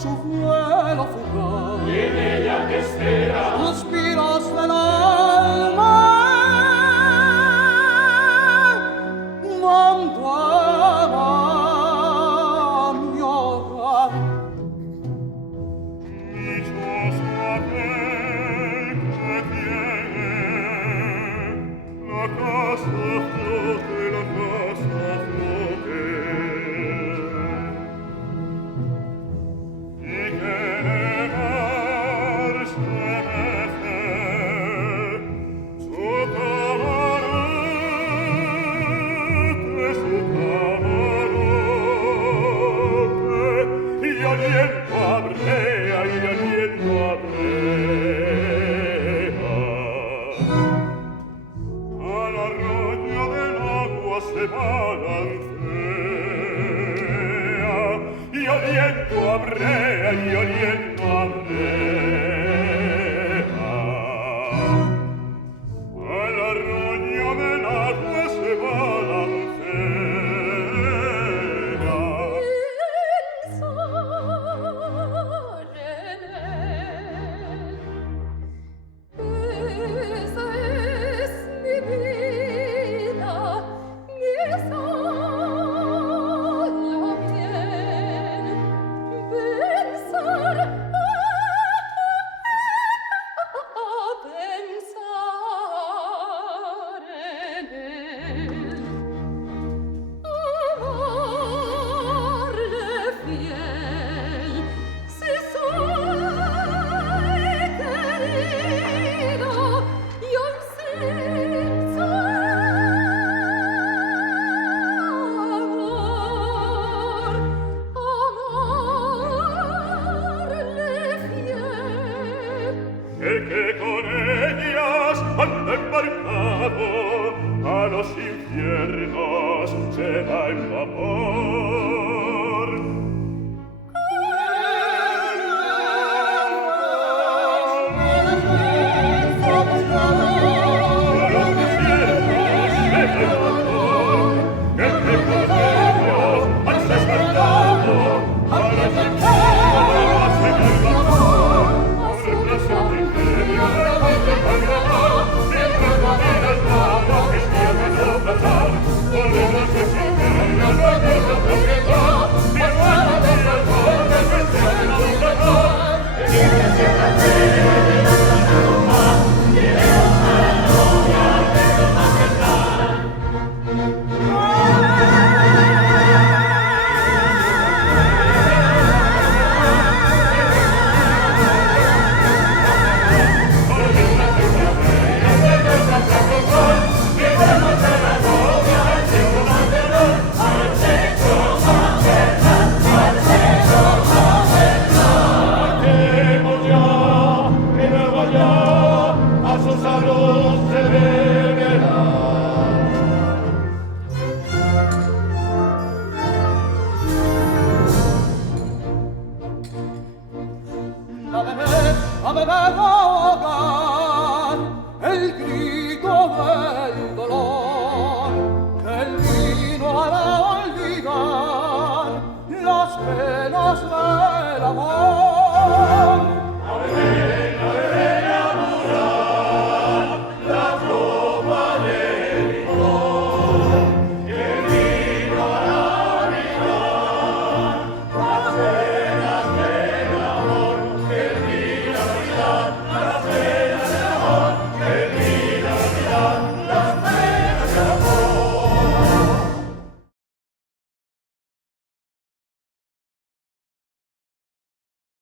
su vuelo fugaz. Y en ella te espera suspiros del alma, mando a mi hogar. Dichosa aquel que tiene la casa flote, la casa flote. Y que en el mar se mece su camarote, y oliendo a brea, y oliendo a brea. Al arroyo del agua se balancea, y oliendo a brea, y oliendo a brea. Al arroyo del agua se balancea. Esa es mi vida, mi sola bien. Pensar, pensar en él. Amarle fiel, si soy querido, io senza amor, amarle fiel. El que con ellas anda embarcado a los infiernos se va en vapor. A los infiernos se va en vapor. El que con ellas anda embarcado a los infiernos se va en vapor. Una clase de ingenio, siempre dominas todo que stiamo a pasar. Una clase de ingenio, no cosa concreta, mi hermano de la cosa que stiamo a pasar. E niente si è A beber ahogar el grito del dolor, que el vino hará olvidar las penas del amor. A beber